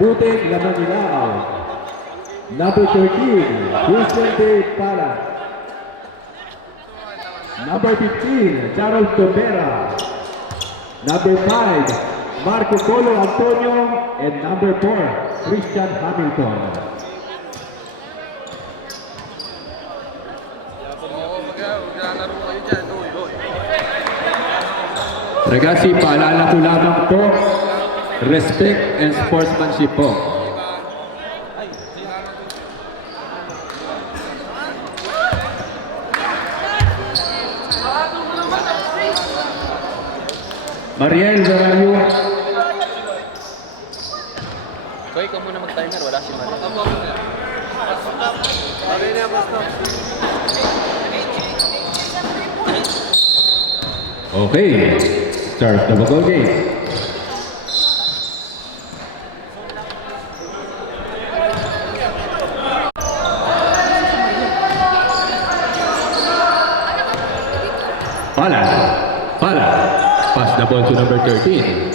Buteng Lamanilao. Number 13, Vicente Pala. Number 15, Charles Tobera. Number 5, Marco Colo Antonio. And number 4, Christian Hamilton. Regasi, paalala ko lamang po, respect and sportsmanship po. Mariel, where are you? So, ikaw muna mag-timer. Wala si Mariel. Okay, start the ball game. Pala. Pass the ball to number 13.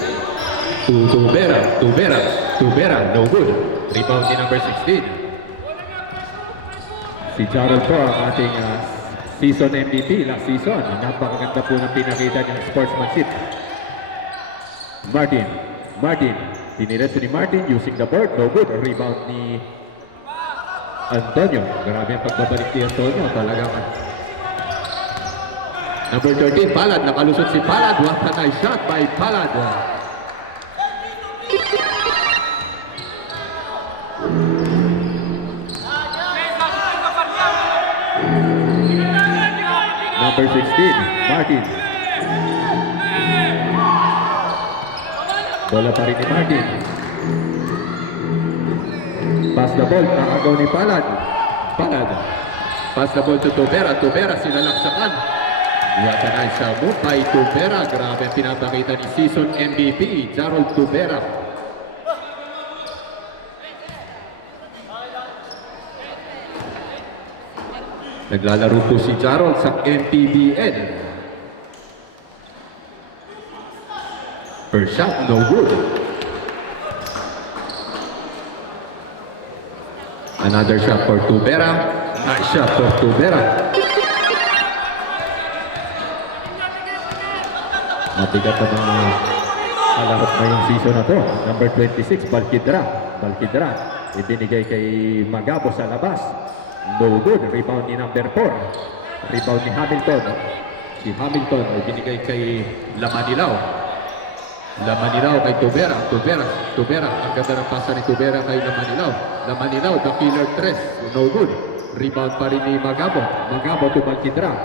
To Tubera, no good. Rebound ni number 16. Si Jarrell po ang ating season MVP last season. Napakaganda po ng pinakita niyang sportsmanship. Martin. Diniretso ni Martin using the board. No good. Rebound ni Antonio. Grabe ang pagbabalik ni Antonio. Talagang number 13, Palad. Nakalusot si Palad. What a nice shot by Palad. Number 16, Martin. Bola pa rin ni Martin. Pass the ball, nakagaw ni Palad. Pass the ball to Tubera, sinalaksakan. What a nice move by Tubera. Grabe ang pinapakita ni season MVP, Jarrell Tubera. Naglalaro po si Jarrell sa MPBL. First shot, no good. Another shot for Tubera. Nice shot for Tubera. Mabigat na mga kalahok ngayong season na to. Number 26, Balkidra. Ibinigay kay Magabo sa labas. No good. Rebound ni number 4. Rebound ni Hamilton. Si Hamilton ibinigay kay Lamanilao kay Tubera. Ang ganda ng pasa ni Tubera kay Lamanilao, the killer tres. No good. Rebound pa rin ni Magabo to Balkidra.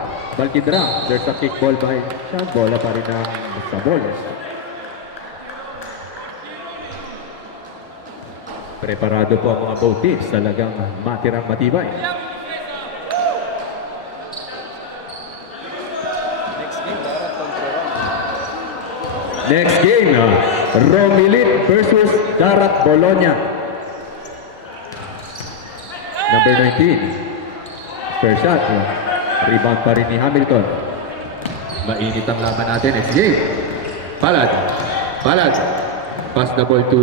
There's a kick ball by Sean. Bola pa rin ng Saboles. Preparado po ang mga both teams. Talagang matirang matibay. Next game, Romilit versus Darat Bologna. Number 19. First shot. Rebound pa rin ni Hamilton. Mainit ang laban natin. Next game. Palad. Pass the ball to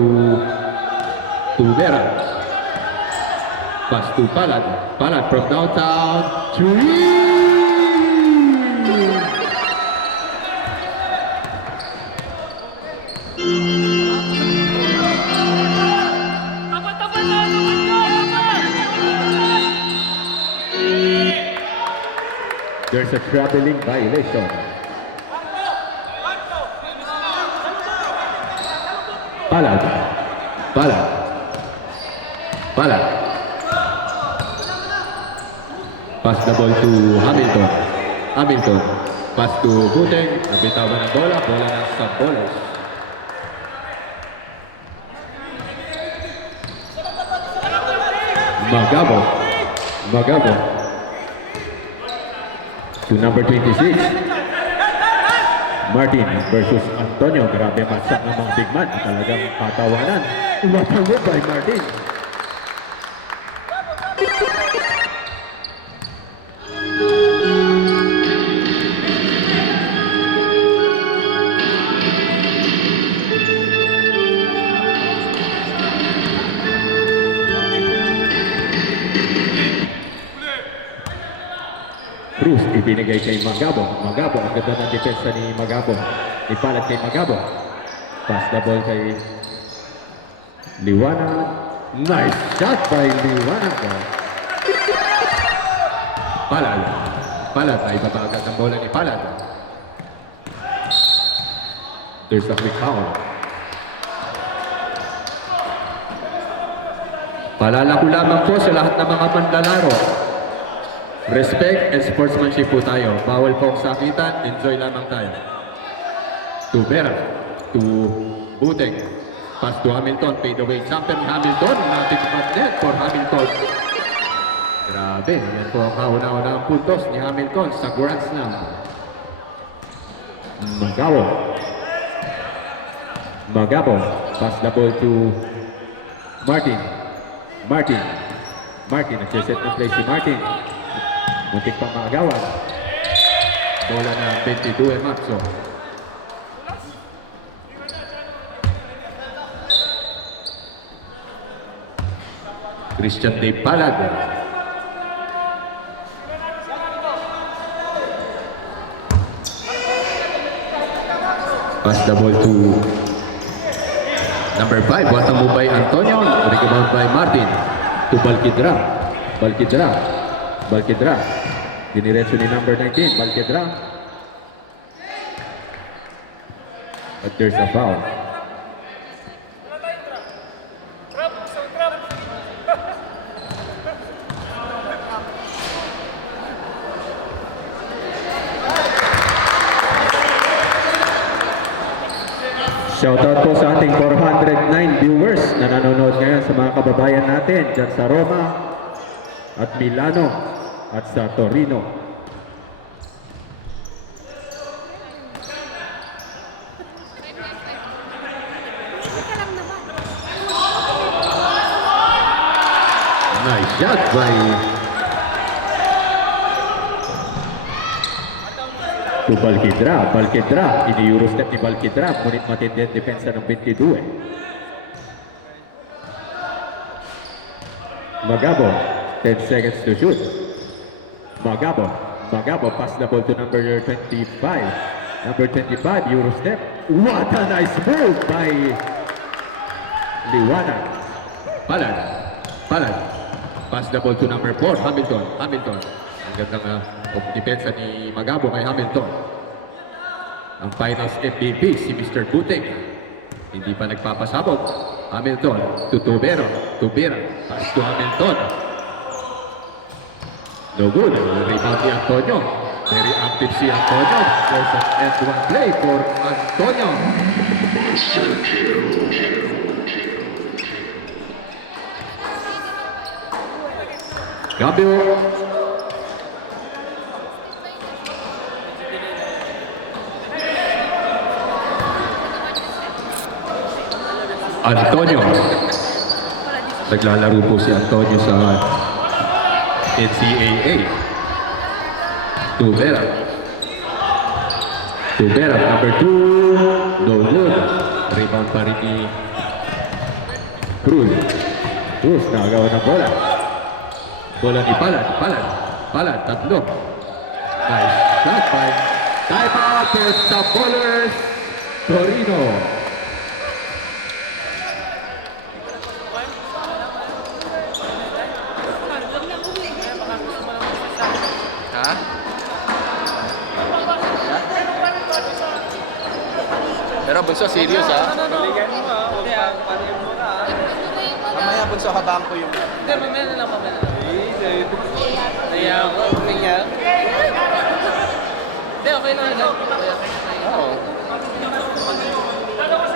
Tubera. Pass to Palad from downtown. Three! There's a traveling violation. Palad. Pass the ball to Hamilton. Pass to Buteng. Nabitawan ng bola ng Saboles. Magabo. To number 26. Martin versus Antonio. Grabe matsak ng mga big man. Talagang katawanan. What a move by Martin. Cruz, ibinigay kay Magabo. Magabo, ang ganda ng depensa ni Magabo. Ipalat kay Magabo. Pass the ball kay Liwanag. Nice shot by Liwanag. Palad. Palad, ay babagat ang bola ni Palad. There's a quick foul. Paalala ko lamang po sa lahat ng mga manlalaro. Respect and sportsmanship po tayo. Bawal po ang sakitan, enjoy lamang tayo. To Vera, to Buteng. Pass to Hamilton, fade away jumper ni Hamilton. Nothing but net for Hamilton. Grabe, yan po ang kauna-una ang puntos ni Hamilton sa Grand Slam. Magabo. Magabo, pass the ball to Martin. Martin, nagsiset ng play si Martin. Muntik pang maagawan. Bola na 22 Marzo. Christian De Palad. Pass the ball to number 5, Watang Mubay Antonio, rebound by Martin to Balquidra. Balquidra. Diniretso ni number 19, Balquidra. But there's a foul. Shoutout po sa ating 409 viewers na nanonood ngayon sa mga kababayan natin dyan sa Roma at Milano at sa Torino. Nice shot by to Balquidra, ini-Eurostep ni Balquidra, ngunit matindi ang depensa ng 22. Magabo, 10 seconds to shoot. Magabo, pass the ball to number 25. Number 25, Eurostep. What a nice move by Liwanag. Palad, pass the ball to number 4, Hamilton. Ang gandang depensa ni Magabo kay Hamilton. Ang finals MVP si Mr. Buteng. Hindi pa nagpapasabog. Hamilton to Tubera. Pass to Hamilton. No good. Rebound ni Antonio. Very active si Antonio. There's an end-to-one play for Antonio. Gabio. Antonio. Naglalaro po si Antonio sa NCAA. Tubera, number 2. No good. Rebound pa rin ni Cruz, nakagawa ng bola. Bola ni Palad, tatlo. Nice shot by time out for Sabolers Torino. Ha? Pero bunso, serious ha? Mamaya bunso, habang ko yung... Hindi, mamaya na lang. Naya ako, umiyak. Hindi, okay lang. Oo.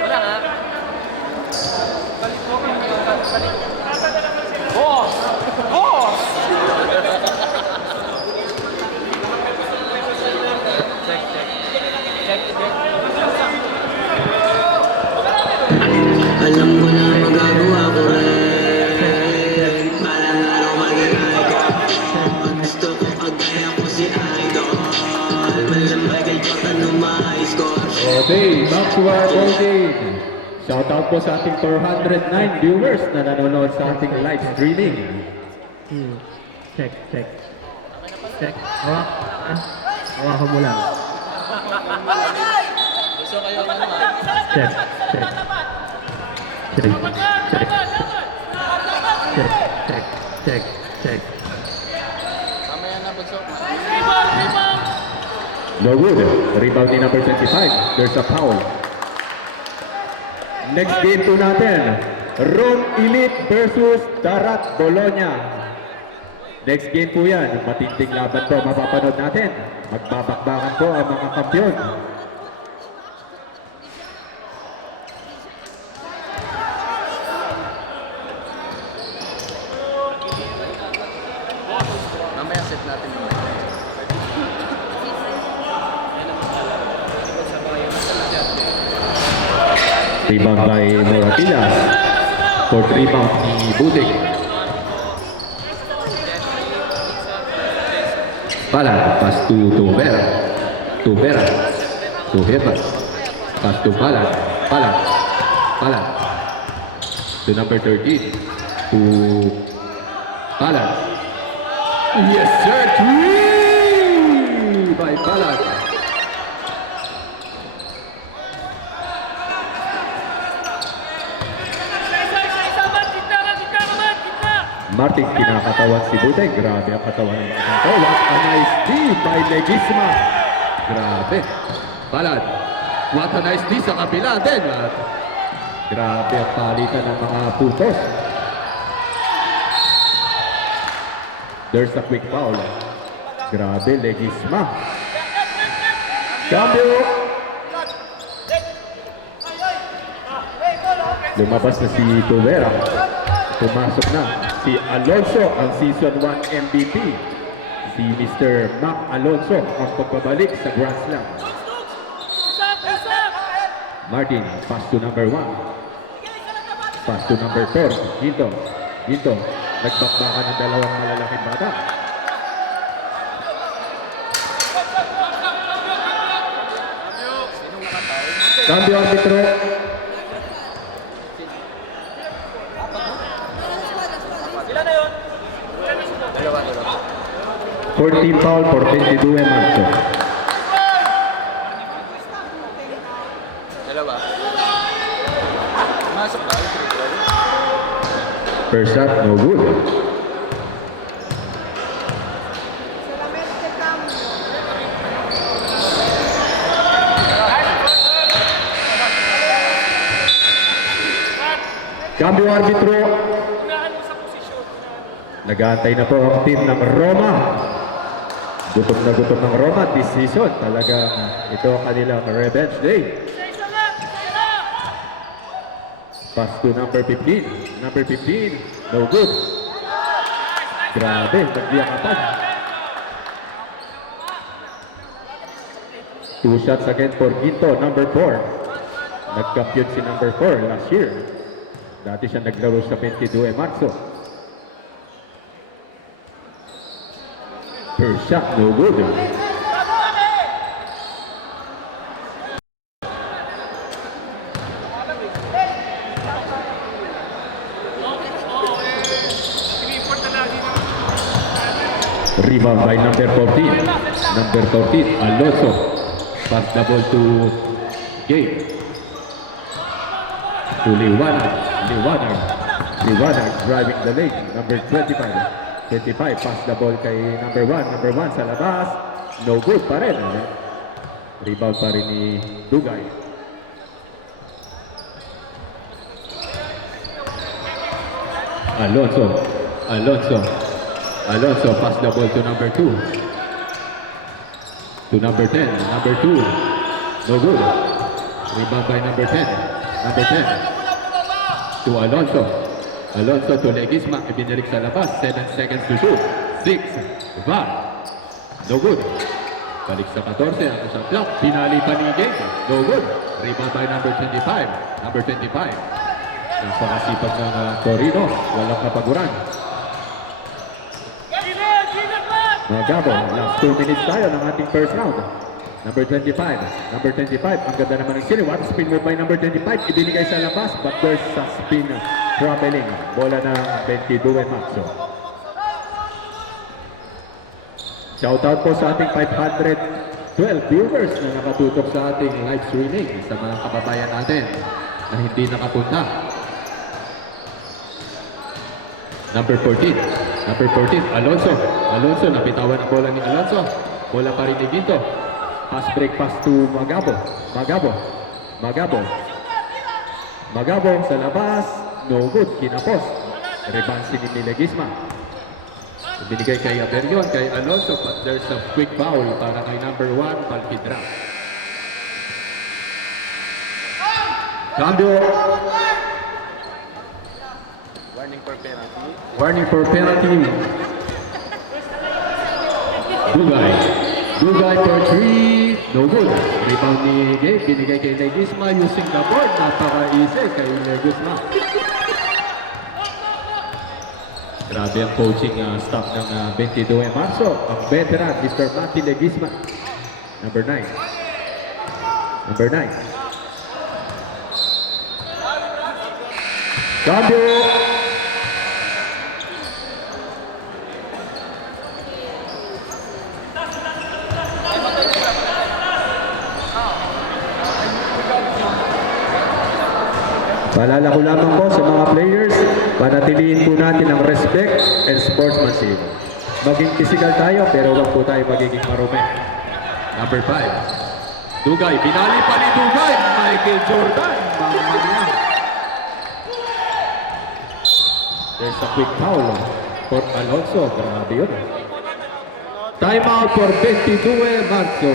Wala nga. Boss! Alam ko na magagawa ko rin. Parang araw maging icon. Gusto ko kagaya ko si Idol. Malam Michael Jordan score. Okay, back to our ball game. Shoutout po sa ating 409 viewers na nanonood sa ating live streaming. Check. Check. Hawak. Hawakan mo lang. Gusto kayo ano Check. Check. Check. Check. Check. Check. Check. Check. Mamaya na bunso. No good. Rebound ni number 25. There's a foul. Next game po natin. Rome Elite versus Darat Bologna. Next game po yan. Matinding laban po mapapanood natin. Magbabakbakan po ang mga kampiyon. Mamaya set natin yung mic. Rebound by Moratillas. Fourth rebound ni Butik. Pala, pass to Vera. To Vera. To Hebas. Pass to Pala. Pala. To number 13. To Pala. Yes, sir. Three by Pala. Martin, kinakatawan si Butek. Grabe ang katawan ng mga ito. What a nice D by Legisma. Grabe. Palad. What a nice D sa kabila din. At grabe ang palitan ng mga putos. There's a quick foul. Grabe, Legisma. Cambio. Lumabas na si Tuvera. Pumasok na si Alonso, ang Season 1 MVP. Si Mr. Mac Alonso ang pagbabalik sa Grand Slam. Martin, pass to number 1. Pass to number 4. Ginto. Nagbakbakan ng dalawang malalaking bata. Cambio arbitro. Dalawa. 14 foul for 22 Marco. Dalawa. Masok ba? First shot, no good. Cambio arbitro. Nag-aantay na po ang team ng Roma. Gutom na gutom ng Roma this season. Talagang ito ang kanilang revenge day. Pass to number 15. Number 15, no good. Grabe, nagliyakapan. 2 shots again for Ginto, number 4. Nagkampiyon si number 4 last year. Dati siya naglaro sa 22 Marso. First shot, no good. Rebound by number 14. Number 14, Alonso. Pass the ball to Gabe. To Liwanag. Liwanag driving the lane. Number 25. 25, pass the ball kay number 1. Number 1 sa labas. No good pa rin. Rebound pa rin ni Dugay. Alonso, pass the ball to number 2. To number 10. Number 2. No good. Rebound by number 10. Number 10. To Alonso to Legisma. Ibinalik sa labas. 7 seconds to shoot. 6. 5. No good. Balik sa 14. Ang isang clock. Pinali pa ni Game. No good. Rebound by number 25. Number 25. Napakasipag ng Torino. Walang kapaguran. Mga Gabo, last 2 minutes tayo ng ating first round. Number 25. Number 25. Ang ganda naman ng sino. What spin move by number 25. Ibinigay sa labas. But there's a spin traveling. Bola ng 22 Maxo. Shoutout po sa ating 512 viewers na nakatutok sa ating live streaming, sa mga kababayan natin na hindi nakapunta. Number 14, Alonso. Alonso, napitawan ang bola ni Alonso. Bola pa rin ni Ginto. Pass break pass to Magabo. Magabo sa labas. No good, kinapos. Rebound si Legisma. Binigay kay Aberion, kay Alonso, but there's a quick foul para kay number 1, Balquidra. Cambio. Warning for penalty. Dugay for 3. No good. Rebound ni Gabe. Binigay kay Legisma using the board. Napaka-easy kay Legisma. Grabe ang coaching staff ng 22 Marso. Ang veteran, Mr. Mati Legisma. Number 9. Cambio. Paalala ko lamang po sa mga players, panatiliin po natin ang respect and sportsmanship. Maging physical tayo, pero wag po tayo magiging marumi. Number 5. Dugay, binali pa ni Dugay. Michael Jordan. Mamaya. There's a quick foul for Alonso. Grabe yun. Time out for 22 Marzo.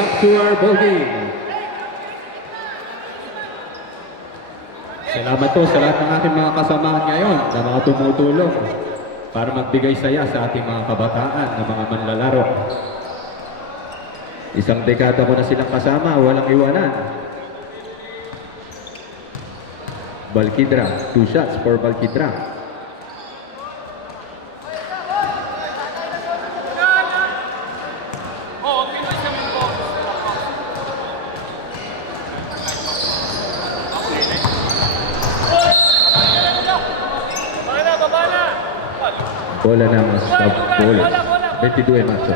Back to our ball game. Salamat po sa lahat ng ating mga kasamahan ngayon na mga tumutulong para magbigay saya sa ating mga kabataan na mga manlalaro. Isang dekada ko na silang kasama, walang iwanan. Balquidra, 2 shots for Balquidra. Bola naman sa bola. 22 Marzo.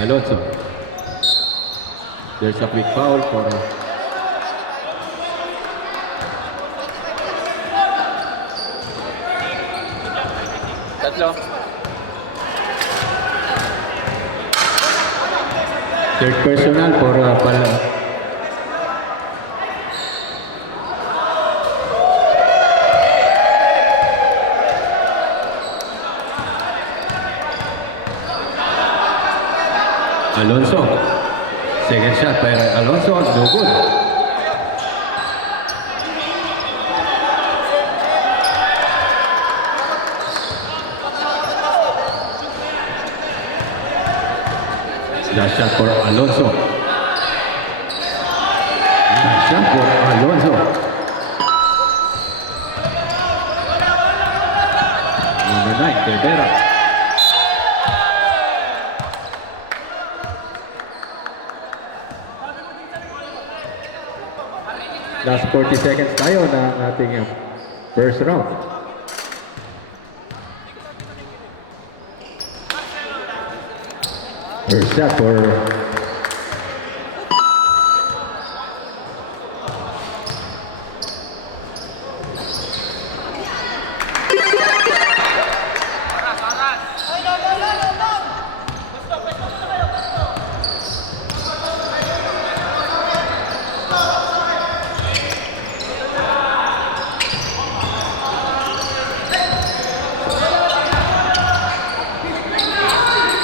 Alonso. There's a quick foul for Tatlo. third personal for Alonso. Second shot by Alonso, no good. Last shot for Alonso. Number 9, Rivera. Last 40 seconds tayo ng ating first round. First shot for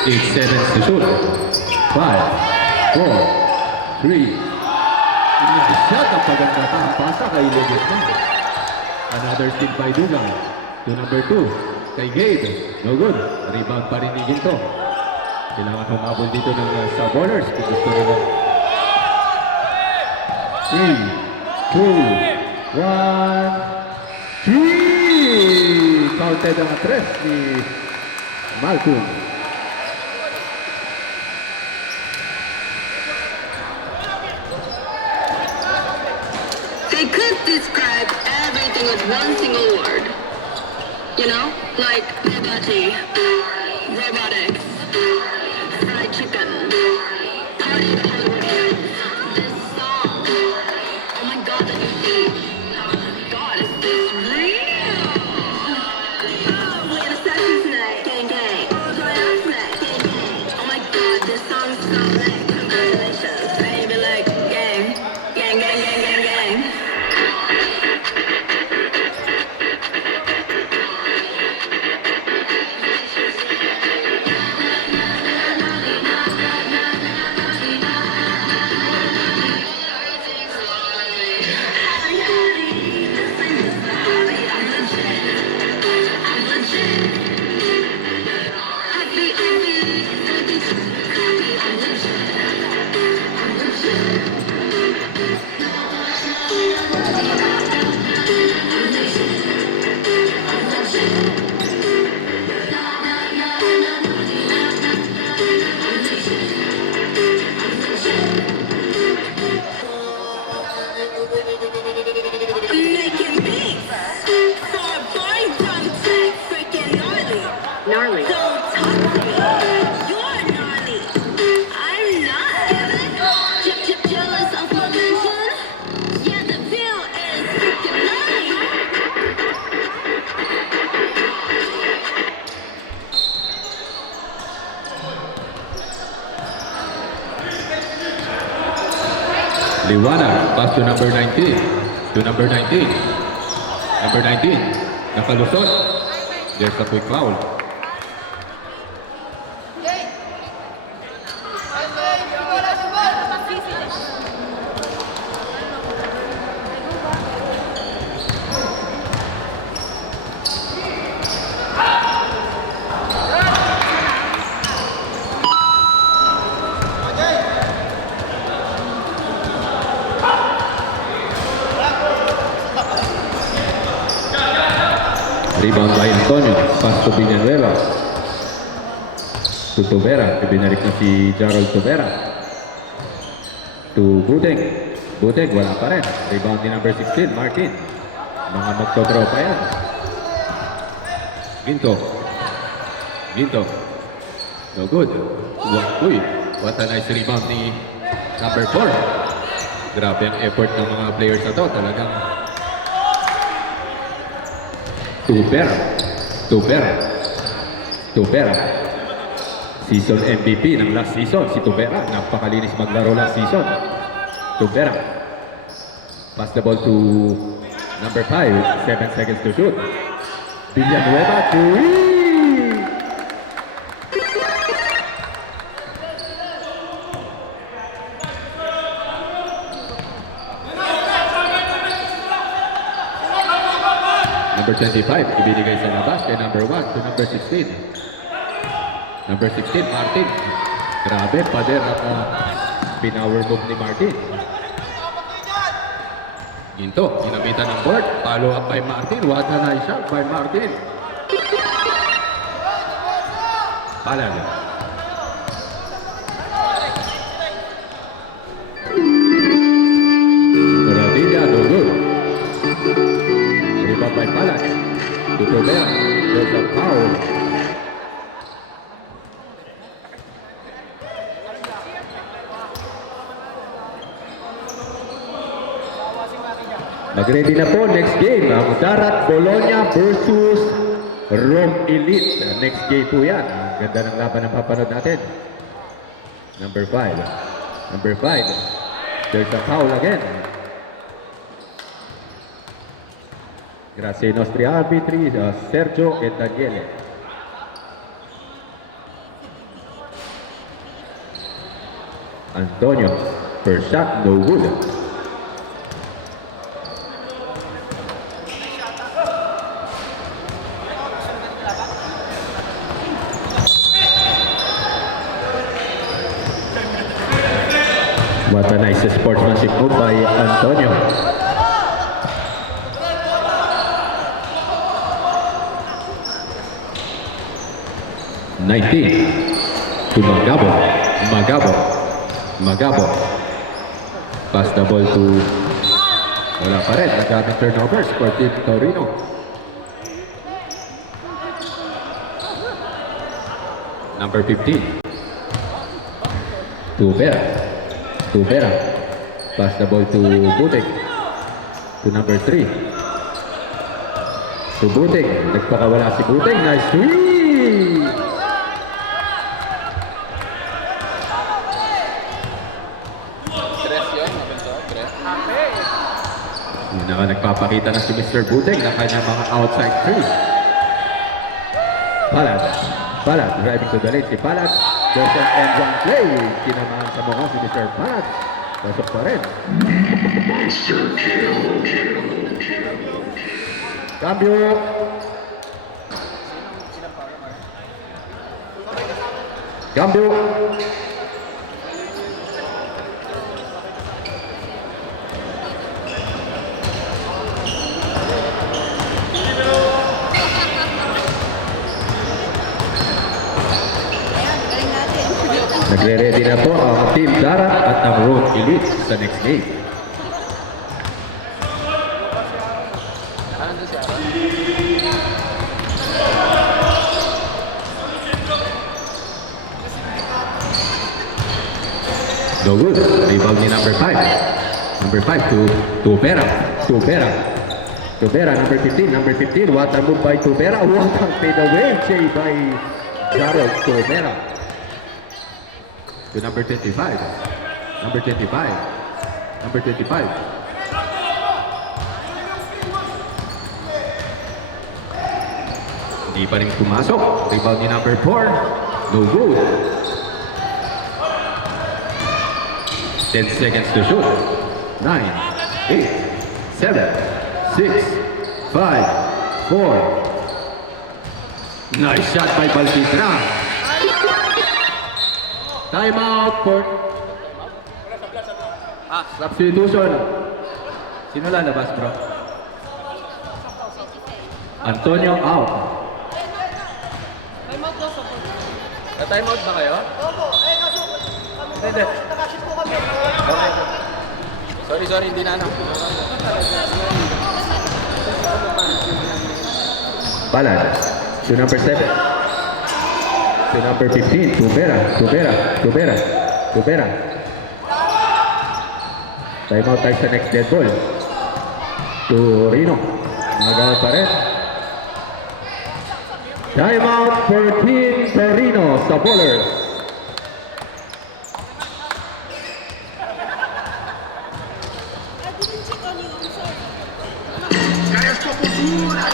Eight seconds to shoot. 5, 4, 3. Shot ang paganda pa ang pasa kay Legisma. Another steal by Dugay. To number 2, kay Gabe. No good. Rebound pa rin ni Ginto. Kailangan humabol dito ng sa ballers kung gusto nila. 3, 2, 1, 3! Counted ang 3 ni Malcolm. describe everything with one single word. You know? Like robot-y, robotics, fried chicken, party at Hollywood Hills. This song. Oh my god, that you beat. God, is this real? Oh, we had a session tonight. Gang, gang. Oh, join us tonight. Gang, gang. Oh my god, this song's so lit. Congratulations. Baby, like, gang. Gang, gang, gang, gang, gang. Making beats for a boy from tech, freaking gnarly. Gnarly. Don't talk to me. You're gnarly. I'm not. Jealous of my mention? Yeah, the view is freaking gnarly. Liwanag, pass to number 19. To number 19. Number 19. Nakalusot. There's a quick foul. Rebound by Antonio. Pass to Villanueva. To Tobera. Ibinarik na si Gerald Tobera. To Budeng. Budeng, wala pa rin. Rebound ni number 16, Martin. Mga magto-draw pa yan. Ginto. Ginto. No good. Uy, what a nice rebound ni number 4. Grabe ang effort ng mga players na to. Talagang Tubera. Tubera. Tubera. Season MVP ng last season, si Tubera. Napakalinis maglaro last season. Tubera. Pass the ball to number 5. 7 seconds to shoot. Villanueva to number 25, ibinigay sa labas kay number 1 to number 16. Number 16, Martin. Grabe, pader at pinower move ni Martin. Ginto, ginamitan ng board. Follow up by Martin. What a nice shot by Martin. Palag. Radilla, no good. Rebound by Palag. To Tobera. There's a foul. Mag-ready na po, next game, ang Darat Bologna versus Rome Elite. Next game po yan. Ang ganda ng laban ang papanood natin. Number 5. Number 5. There's a foul again. Grazie ai nostri arbitri, Sergio e Daniele. Antonio, first shot, no good. What a nice sportsmanship move by Antonio. To Magabo. Magabo. Magabo. Pass the ball to Wala pa rin. Nagamit turnovers for Team Torino. Number 15. Tubera. Tubera. Pass the ball to Butik. To number 3. To Butik. Nagpakawala si Butik. Nice sweep! Tres yun, mabento. Tres. Nagpapakita na si Mr. Butik na kanyang mga outside three. Palad. Palad. Driving to the lane. Si Palad. There's an end one play. Tinamaan sa mukha si Mr. Palad. Pasok pa rin. Cambio. Cambio. Nagre-ready na po ang Team Dara at ang Road Elite sa next game. Ano doon siya? No good. Rebound ni number 5. Number 5 to Tubera. Tubera. Tubera, number 15. Number 15. Water move by Tubera. Water fade away. Jay by Jarrell Tubera. To number 25. Number 25. Number 25. Hindi pa rin pumasok. Rebound ni number 4. No good. 10 seconds to shoot. 9, 8, 7, 6, 5, 4. Nice shot by Balquitra. Time out for substitution. Sino lalabas, bro? Antonio out. Na-time out ba kayo? Hindi. Okay. Sorry, hindi na ano. Palad. To number 7. To number 15. Tubera. Time out tayo sa next dead ball. To Rino. Magawa pa rin. Time out for Team Torino sa bowlers. Cadê as populas?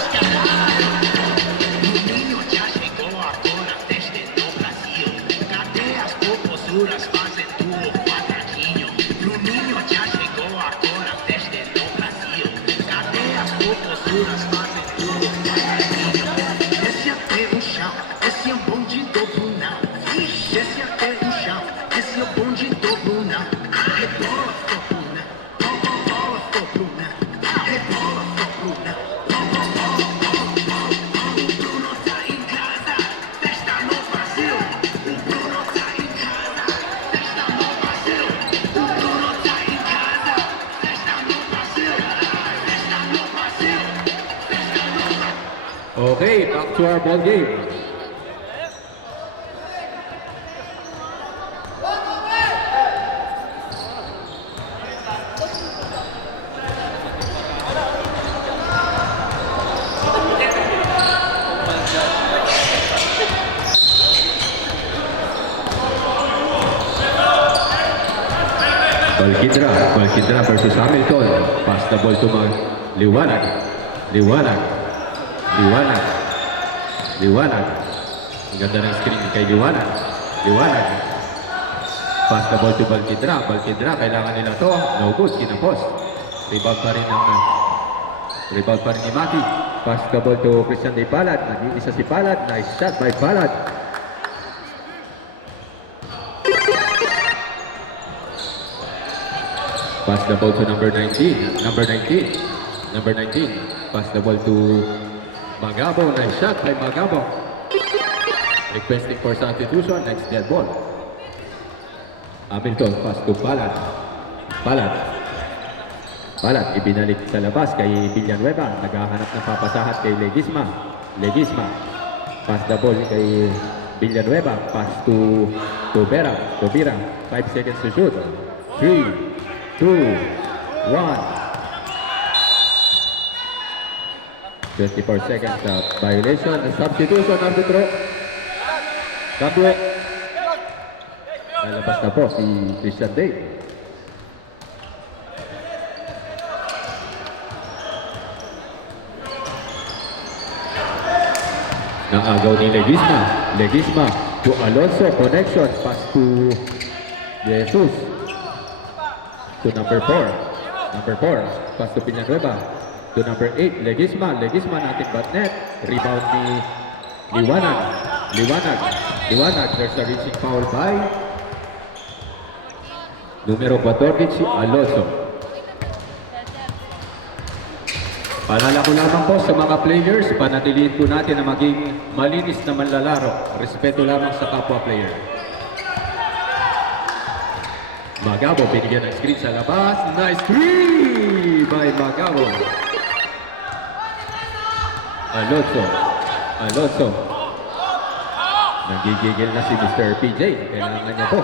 O ninho já chegou agora, festa no Brasil. Cadê as populas fazendo o quadradinho? O ninho já chegou agora, festa no Brasil. Cadê as populas fazendo o quadradinho? Desce até o chão, esse é o bonde do Brunão. Desce até o chão, esse é o bonde do Brunão. Rebola, Bruna. Bola, Bruna. Rebola, Bruna. O Bruno tá em casa, festa no Brasil. O Bruno tá em casa, festa no Brasil. O Bruno tá em casa, festa no Brasil. Festa no Brasil. Festa no Brasil. Okay, back to our ball game. Balquidra versus Hamilton. Pass the ball to Liwanag. Ang ganda ng screen kay Liwanag. Pass the ball to Balquidra. Kailangan nila to. No good. Kinapos. Rebound pa rin ni Maki. Pass the ball to Christian de Palad. Nag-iisa si Palad. Nice shot by Palad. Pass the ball to number 19. Pass the ball to Magabo. Nice shot by Magabo. Requesting for substitution. Next dead ball. Hamilton. Pass to Palad. Balat, ibinalik sa labas kay Villanueva. Naghahanap ng papasahat kay Legisma. Legisma. Pass the ball kay Villanueva. Pass to Vera. 5 seconds to shoot. 3, 2, 1. 24 seconds violation. Substitution arbitro. Cambio. Lalabas na po si Christian Dave. Naagaw ni Legisma. Legisma to Alonso. Connection. Pass to Jesus. To number 4. Number 4. Pass to Villanueva. To number 8. Legisma. Legisma natin bat net. Rebound ni Liwanag. Liwanag. There's a reaching foul by numero 14 si Alonso. Paalala ko lamang po sa mga players, panatiliin po natin na maging malinis na manlalaro. Respeto lamang sa kapwa player. Magabo, binigyan ng screen sa labas. Nice three by Magabo. Alonso. Nagigigil na si Mr. PJ. Kailangan niya po.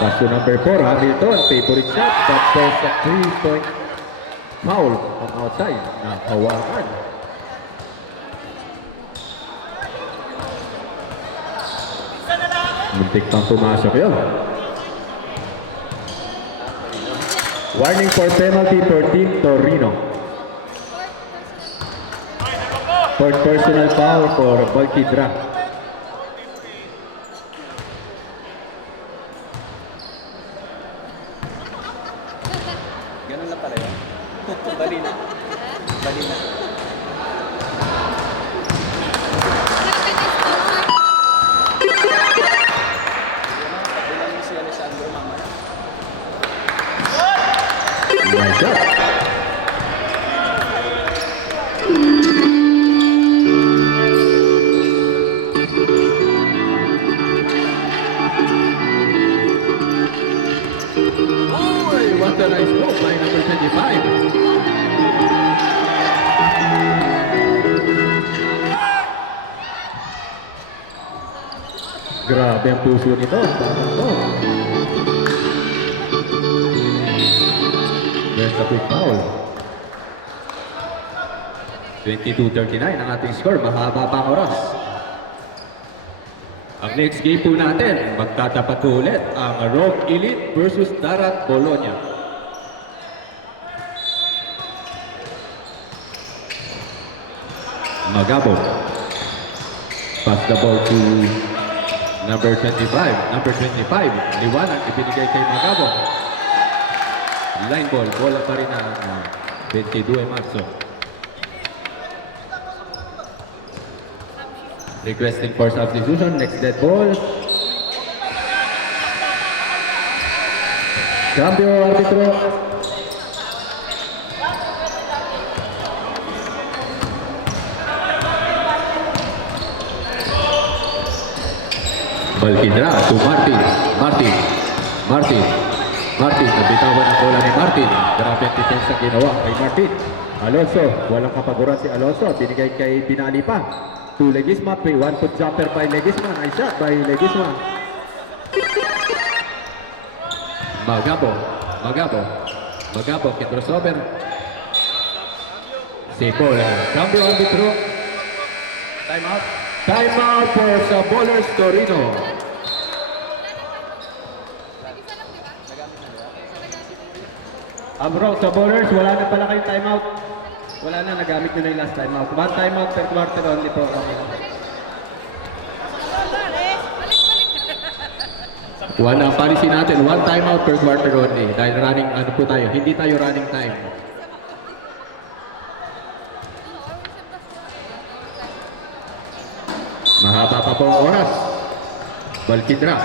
Pass to number 4, Hamilton. Favorite shot, but there's a 3-point foul from outside. Nakawakan. Muntik pang pumasok yun. Warning for penalty for Team Torino. For personal foul for Balkidra. Ganun lang pala yun. Bali na. Pagbilang mo si Alessandro mamaya. Nice shot. What a nice move by number 25. Grabe ang puso nito. Tama to. There's a quick foul. 22-39 ang ating score. Mahaba pa ang oras. Ang next game po natin, magtatapat po ulit ang Rogue Elite versus Darat Bologna. Magabo. Pass the ball to number 25. Number 25, Liwanag, ibinigay kay Magabo. Line ball, bola pa rin ang 22 Marzo. Requesting for substitution, next dead ball. Cambio arbitro. Balkidra to Martin, nabitawan ang bola ni Martin. Grabe ang depensa ginawa kay Martin. Alonso, walang kapaguran si Alonso. Binigay kay Binali pa. To Legisma, 1-foot jumper by Legisma. Nice shot by Legisma. Magabo, crossover. Sipol. Cambio arbitro. Time out for Sabolers Torino. Bro, sa bowlers, wala na pala kayong timeout. Wala na, nagamit nyo na yung last timeout. One timeout per quarter only po. One ang policy natin, one timeout per quarter only. Dahil running, ano po tayo, hindi tayo running time. Mahaba pa po ang oras. Balkidra.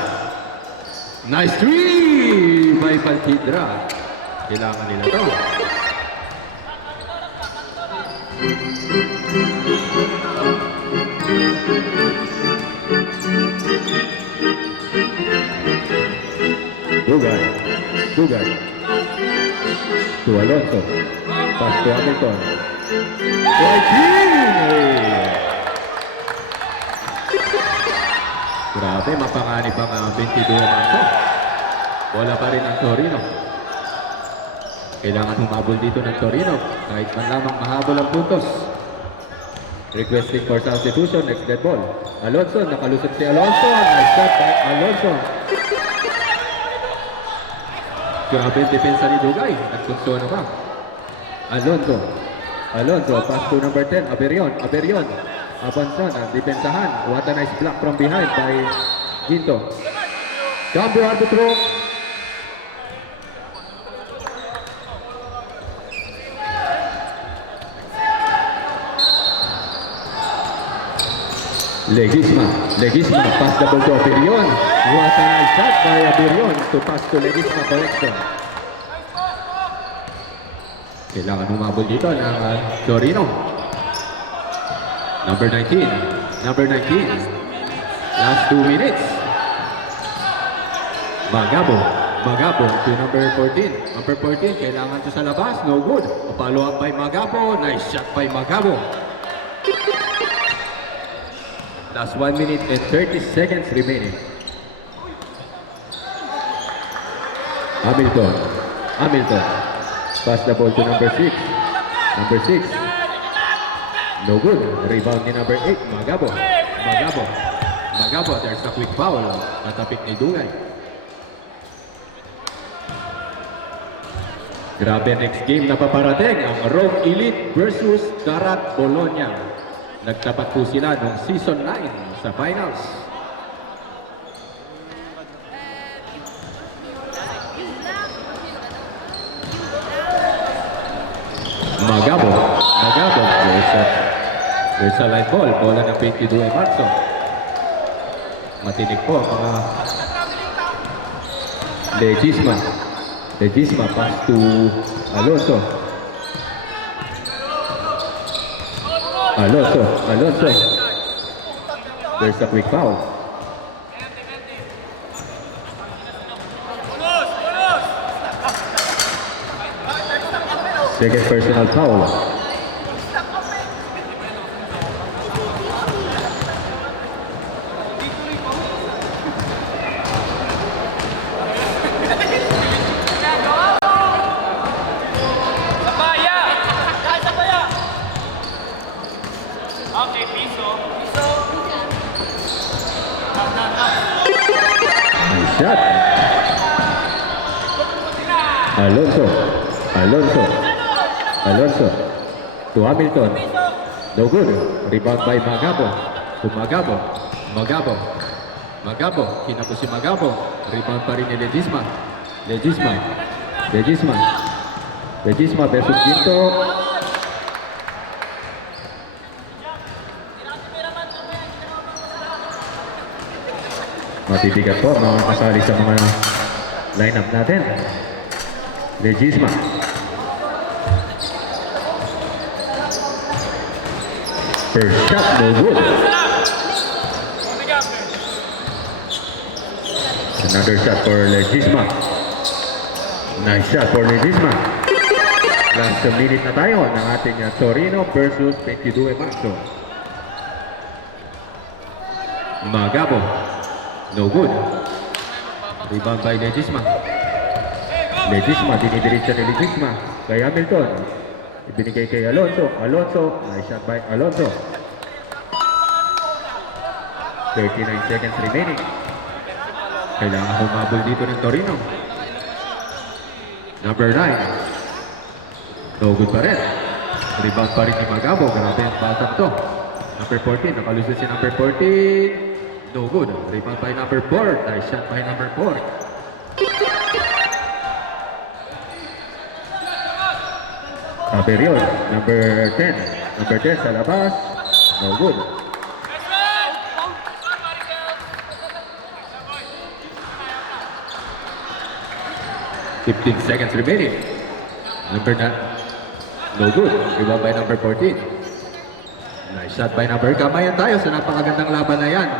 Nice three by Balkidra. Kailangan nila to. Dugay. To Alonso. Pass to Hamilton. Grabe, mapanganib ang 22 Marso. Bola pa rin ang Torino. Kailangan humabol dito ng Torino kahit man lamang mahabol ang puntos. Requesting for substitution, next dead ball. Alonso, nakalusot si Alonso. Nice shot by Alonso. Grabe ang depensa ni Dugay. Nagkonsono ba? Alonso. Alonso, pass to number 10. Aberion. Aberion. Abanson, ang depensahan. What a nice block from behind by Ginto. Cambio arbitro. Legisma, pass the ball to Aberion. What a nice shot by Aberion to pass to Legisma correction. Kailangan humabol dito ng Torino. Number 19. Last 2 minutes. Magabo to number 14. Number 14, kailangan to sa labas. No good. Follow up by Magabo. Nice shot by Magabo. Last 1 minute and 30 seconds remaining. Hamilton. Pass the ball to number 6. No good. Rebound ni number 8. Magabo. There's a quick foul. Natapik ni Dugay. Grabe next game na paparating. Ang Rome Elite versus Karat Bologna. Nagtapat po sila noong season 9 sa finals. Magabo. There's a light ball. Bola ng 22 Marso. Matinig po ang mga Legisma pass to Alonso. There's a quick foul. Second personal foul. Nice shot. Alonso to Hamilton. No good. Rebound by Magabo. To Magabo. Kinapos si Magabo. Rebound pa rin ni Legisma versus Ginto. Matibigat po mga kasali sa mga lineup natin. Legisma. First shot, no good. Another shot for Legisma. Nice shot for Legisma. Last minute na tayo ng ating Torino versus 22 Marso. Magabo. No good. Rebound by Legisma. Dinidiretso ni Legisma kay Hamilton. Ibinigay kay Alonso. Nice shot by Alonso. 39 seconds remaining. Kailangan humabol dito ng Torino. Number 9. No good pa rin. Rebound pa rin ni Magabo. Grabe ang batang to. Number 14. Nakalusot si number 14. No good. Rebound by number 4. Nice shot by number 4. Aberion, number 10. Number 10 sa labas. No good. $15 seconds remaining. Number 9. No good. Rebound by number 14. Nice shot by number. Kamayan tayo sa napakagandang laban na yan.